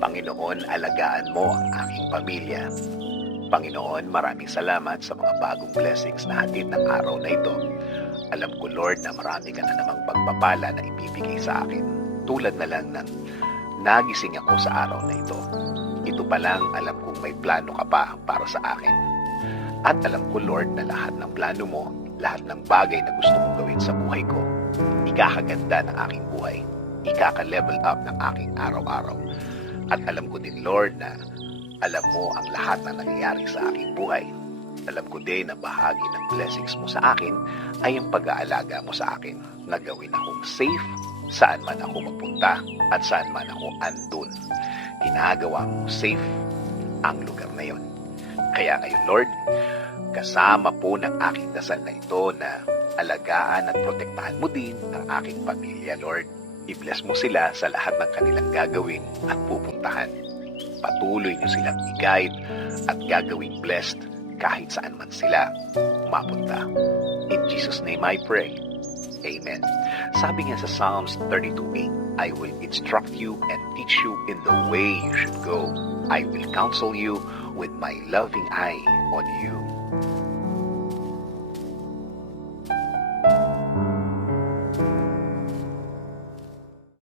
Panginoon, alagaan mo ang aking pamilya. Panginoon, maraming salamat sa mga bagong blessings na hatid ng araw na ito. Alam ko, Lord, na marami ka na namang pagpapala na ibibigay sa akin. Tulad na lang ng nagising ako sa araw na ito. Ito pa lang, alam kong may plano ka pa para sa akin. At alam ko, Lord, na lahat ng plano mo, lahat ng bagay na gusto mong gawin sa buhay ko, ikakaganda ng aking buhay. Ikaka-level up ng aking araw-araw. At alam ko din, Lord, na alam mo ang lahat na nangyayari sa aking buhay. Alam ko din na bahagi ng blessings mo sa akin ay ang pag-aalaga mo sa akin na gawin akong safe saan man ako mapunta at saan man ako andun. Ginagawa mo safe ang lugar na yon. Kaya ngayon, Lord, kasama po ng aking dasal na ito na alagaan at protektahan mo din ang aking pamilya, Lord. I-bless mo sila sa lahat ng kanilang gagawin at pupuntahan. Patuloy niyo silang i-guide at gagawing blessed kahit saan man sila mapunta. In Jesus' name I pray. Amen. Sabi nga sa Psalms 32:8, I will instruct you and teach you in the way you should go. I will counsel you with my loving eye on you.